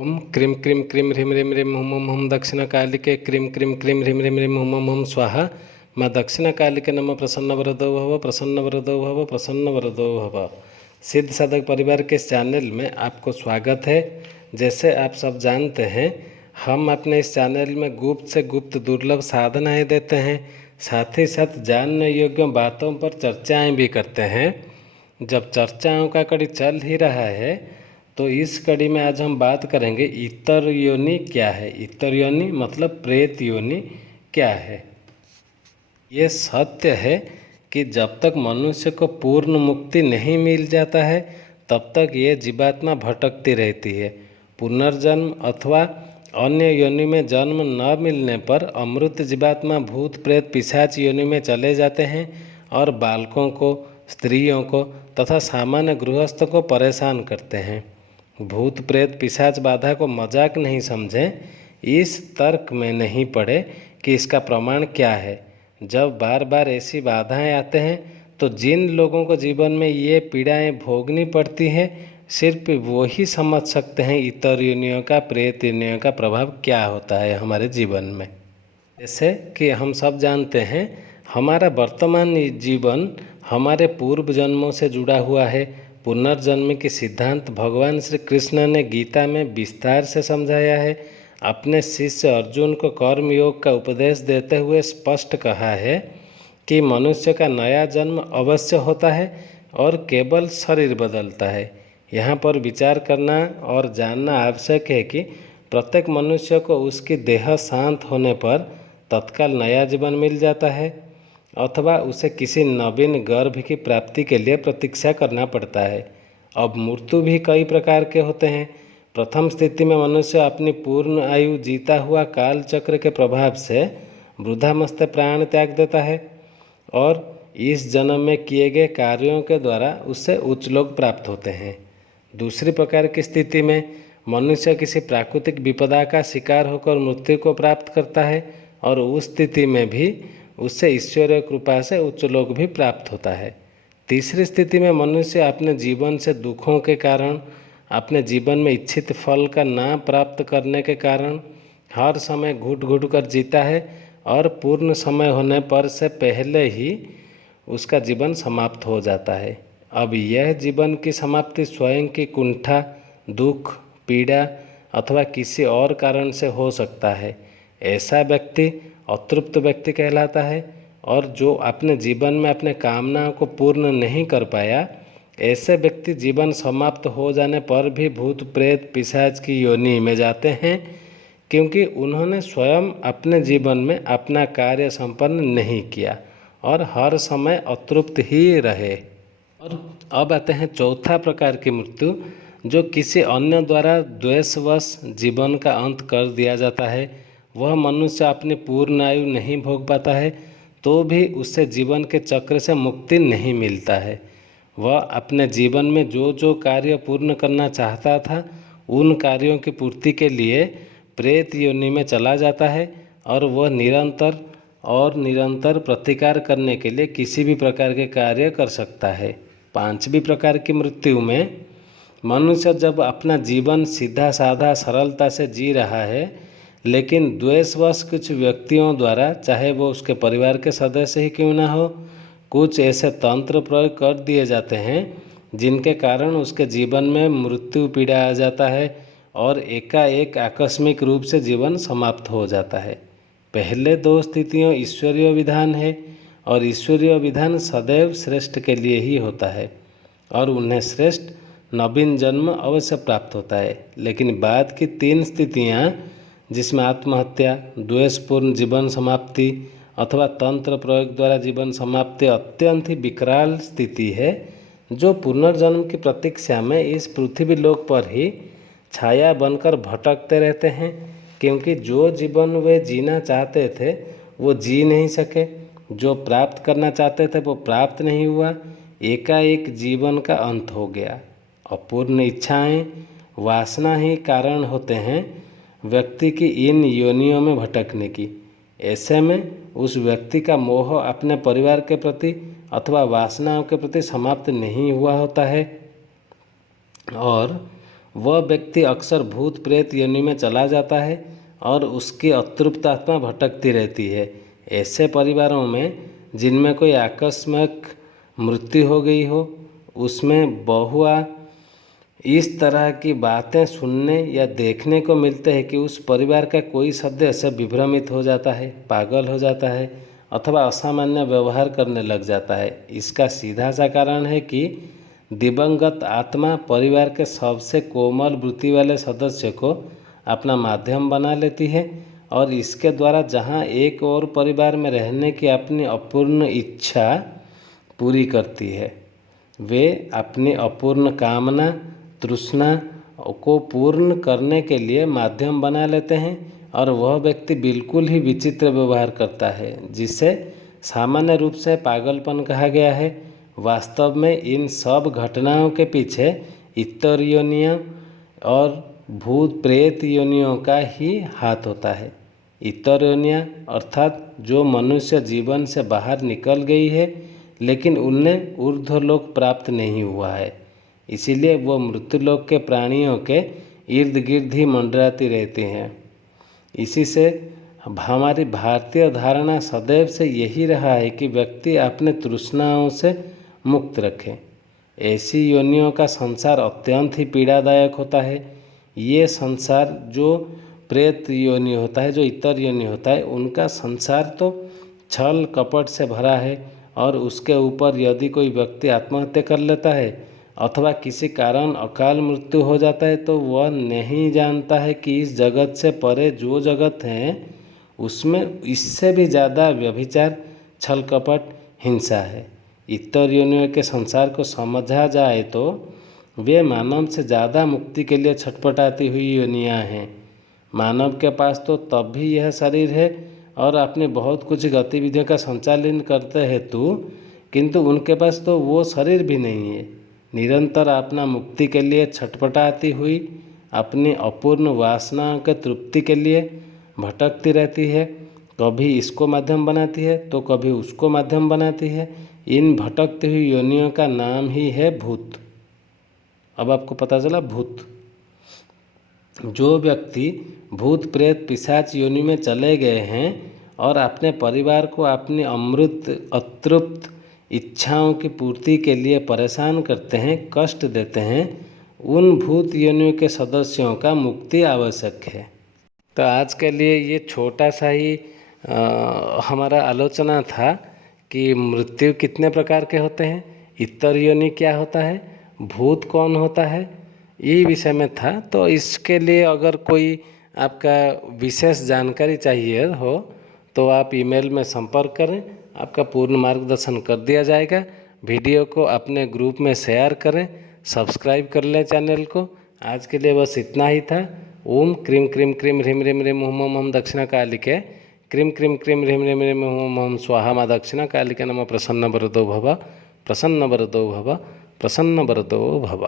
ओम क्रीं क्रीं क्रीं ह्रीं ह्रीं ह्रीं हुम हुम हुम दक्षिणकालिके क्रीं क्रीं क्रीं ह्रीं ह्रीं ह्रीं हुम हुम हुम स्वाहा। माँ दक्षिणकालिके नमः। प्रसन्नवरदो भव, प्रसन्नवरदो भव, प्रसन्नवरदो भव। सिद्ध साधक परिवार के इस चैनल में आपको स्वागत है। जैसे आप सब जानते हैं, हम अपने इस चैनल में गुप्त से गुप्त दुर्लभ साधनाएं देते हैं, साथ ही साथ जानने योग्य बातों पर चर्चाएं भी करते हैं। जब चर्चाओं का कड़ी चल ही रहा है, तो इस कड़ी में आज हम बात करेंगे इतर योनि क्या है। इतर योनि मतलब प्रेत योनि क्या है। ये सत्य है कि जब तक मनुष्य को पूर्ण मुक्ति नहीं मिल जाता है, तब तक ये जीवात्मा भटकती रहती है। पुनर्जन्म अथवा अन्य योनि में जन्म न मिलने पर अमृत जीवात्मा भूत प्रेत पिशाच योनि में चले जाते हैं और बालकों को, स्त्रियों को तथा सामान्य गृहस्थों को परेशान करते हैं। भूत प्रेत पिशाच बाधा को मजाक नहीं समझें, इस तर्क में नहीं पड़े कि इसका प्रमाण क्या है। जब बार बार ऐसी बाधाएं आते हैं, तो जिन लोगों को जीवन में ये पीड़ाएं भोगनी पड़ती हैं, सिर्फ वो ही समझ सकते हैं इतर योनियों का, प्रेत योनियों का प्रभाव क्या होता है हमारे जीवन में। जैसे कि हम सब जानते हैं, हमारा वर्तमान जीवन हमारे पूर्व जन्मों से जुड़ा हुआ है। पुनर्जन्म के सिद्धांत भगवान श्री कृष्ण ने गीता में विस्तार से समझाया है। अपने शिष्य अर्जुन को कर्म योग का उपदेश देते हुए स्पष्ट कहा है कि मनुष्य का नया जन्म अवश्य होता है और केवल शरीर बदलता है। यहाँ पर विचार करना और जानना आवश्यक है कि प्रत्येक मनुष्य को उसकी देह शांत होने पर तत्काल नया जीवन मिल जाता है, अथवा उसे किसी नवीन गर्भ की प्राप्ति के लिए प्रतीक्षा करना पड़ता है। अब मृत्यु भी कई प्रकार के होते हैं। प्रथम स्थिति में मनुष्य अपनी पूर्ण आयु जीता हुआ काल चक्र के प्रभाव से वृद्धावस्था प्राण त्याग देता है और इस जन्म में किए गए कार्यों के द्वारा उससे उच्च लोक प्राप्त होते हैं। दूसरी प्रकार की स्थिति में मनुष्य किसी प्राकृतिक विपदा का शिकार होकर मृत्यु को प्राप्त करता है और उस स्थिति में भी उससे ईश्वरीय कृपा से उच्च लोक भी प्राप्त होता है। तीसरी स्थिति में मनुष्य अपने जीवन से दुखों के कारण, अपने जीवन में इच्छित फल का ना प्राप्त करने के कारण हर समय घुट घुट कर जीता है और पूर्ण समय होने पर से पहले ही उसका जीवन समाप्त हो जाता है। अब यह जीवन की समाप्ति स्वयं की कुंठा, दुख, पीड़ा अथवा किसी और कारण से हो सकता है। ऐसा व्यक्ति अतृप्त व्यक्ति कहलाता है और जो अपने जीवन में अपने कामनाओं को पूर्ण नहीं कर पाया, ऐसे व्यक्ति जीवन समाप्त हो जाने पर भी भूत प्रेत पिशाच की योनि में जाते हैं, क्योंकि उन्होंने स्वयं अपने जीवन में अपना कार्य संपन्न नहीं किया और हर समय अतृप्त ही रहे। और अब आते हैं चौथा प्रकार की मृत्यु, जो किसी अन्य द्वारा द्वेषवश जीवन का अंत कर दिया जाता है। वह मनुष्य अपनी पूर्ण आयु नहीं भोग पाता है, तो भी उससे जीवन के चक्र से मुक्ति नहीं मिलता है। वह अपने जीवन में जो जो कार्य पूर्ण करना चाहता था, उन कार्यों की पूर्ति के लिए प्रेत योनि में चला जाता है और वह निरंतर प्रतिकार करने के लिए किसी भी प्रकार के कार्य कर सकता है। पांचवी प्रकार की मृत्यु में मनुष्य जब अपना जीवन सीधा साधा सरलता से जी रहा है, लेकिन द्वेषवश कुछ व्यक्तियों द्वारा, चाहे वो उसके परिवार के सदस्य ही क्यों ना हो, कुछ ऐसे तंत्र प्रयोग कर दिए जाते हैं जिनके कारण उसके जीवन में मृत्यु पीड़ा आ जाता है और एकाएक आकस्मिक रूप से जीवन समाप्त हो जाता है। पहले दो स्थितियों ईश्वरीय विधान है और ईश्वरीय विधान सदैव श्रेष्ठ के लिए ही होता है और उन्हें श्रेष्ठ नवीन जन्म अवश्य प्राप्त होता है। लेकिन बाद की तीन स्थितियाँ, जिसमें आत्महत्या, द्वेषपूर्ण जीवन समाप्ति अथवा तंत्र प्रयोग द्वारा जीवन समाप्ति अत्यंत ही विकराल स्थिति है, जो पुनर्जन्म की प्रतीक्षा में इस पृथ्वी लोक पर ही छाया बनकर भटकते रहते हैं, क्योंकि जो जीवन वे जीना चाहते थे वो जी नहीं सके, जो प्राप्त करना चाहते थे वो प्राप्त नहीं हुआ। एकाएक जीवन का अंत हो गया। अपूर्ण इच्छाएं, वासना ही कारण होते हैं व्यक्ति की इन योनियों में भटकने की। ऐसे में उस व्यक्ति का मोह अपने परिवार के प्रति अथवा वासनाओं के प्रति समाप्त नहीं हुआ होता है और वह व्यक्ति अक्सर भूत प्रेत योनि में चला जाता है और उसकी अतृप्त आत्मा भटकती रहती है। ऐसे परिवारों में जिनमें कोई आकस्मिक मृत्यु हो गई हो, उसमें बहुआ इस तरह की बातें सुनने या देखने को मिलते हैं कि उस परिवार का कोई सदस्य विभ्रमित हो जाता है, पागल हो जाता है अथवा असामान्य व्यवहार करने लग जाता है। इसका सीधा सा कारण है कि दिवंगत आत्मा परिवार के सबसे कोमल वृत्ति वाले सदस्य को अपना माध्यम बना लेती है और इसके द्वारा जहां एक और परिवार में रहने की अपनी अपूर्ण इच्छा पूरी करती है, वे अपनी अपूर्ण कामना तृष्णा को पूर्ण करने के लिए माध्यम बना लेते हैं और वह व्यक्ति बिल्कुल ही विचित्र व्यवहार करता है, जिसे सामान्य रूप से पागलपन कहा गया है। वास्तव में इन सब घटनाओं के पीछे इतर योनियों और भूत प्रेत योनियों का ही हाथ होता है। इतर योनियाँ अर्थात जो मनुष्य जीवन से बाहर निकल गई है लेकिन उन्हें ऊर्ध्वलोक प्राप्त नहीं हुआ है, इसीलिए वो मृत्युलोक के प्राणियों के इर्द गिर्द ही मंडराती रहती हैं। इसी से हमारी भारतीय धारणा सदैव से यही रहा है कि व्यक्ति अपने तृष्णाओं से मुक्त रखे। ऐसी योनियों का संसार अत्यंत ही पीड़ादायक होता है। ये संसार जो प्रेत योनि होता है, जो इतर योनि होता है, उनका संसार तो छल कपट से भरा है और उसके ऊपर यदि कोई व्यक्ति आत्महत्या कर लेता है अथवा किसी कारण अकाल मृत्यु हो जाता है तो वह नहीं जानता है कि इस जगत से परे जो जगत है उसमें इससे भी ज़्यादा व्यभिचार छल कपट हिंसा है। इतर योनियों के संसार को समझा जाए तो वे मानव से ज़्यादा मुक्ति के लिए छटपटाती हुई योनियाँ हैं। मानव के पास तो तब भी यह शरीर है और अपने बहुत कुछ गतिविधियों का संचालन करते हेतु, किंतु उनके पास तो वो शरीर भी नहीं है। निरंतर अपना मुक्ति के लिए छटपटाती हुई अपनी अपूर्ण वासना के तृप्ति के लिए भटकती रहती है। कभी इसको माध्यम बनाती है तो कभी उसको माध्यम बनाती है। इन भटकती हुई योनियों का नाम ही है भूत। अब आपको पता चला भूत। जो व्यक्ति भूत प्रेत पिशाच योनि में चले गए हैं और अपने परिवार को अपनी अतृप्त इच्छाओं की पूर्ति के लिए परेशान करते हैं, कष्ट देते हैं, उन भूत योनियों के सदस्यों का मुक्ति आवश्यक है। तो आज के लिए ये छोटा सा ही हमारा आलोचना था कि मृत्यु कितने प्रकार के होते हैं, इतर योनि क्या होता है, भूत कौन होता है, यही विषय में था। तो इसके लिए अगर कोई आपका विशेष जानकारी चाहिए हो तो आप ईमेल में संपर्क करें, आपका पूर्ण मार्गदर्शन कर दिया जाएगा। वीडियो को अपने ग्रुप में शेयर करें, सब्सक्राइब कर लें चैनल को। आज के लिए बस इतना ही था। ओम क्रीम क्रीम क्रीम ह्रीम ह्रीम ह्रीम हुम हम दक्षिणा कालिके क्रीम क्रीम क्रीम ह्रीम ह्रीम ह्रीम हुम हम स्वाहा मां दक्षिणा कालिके नमः प्रसन्न वरदो भव प्रसन्न वरदो भव प्रसन्न वरदो भव।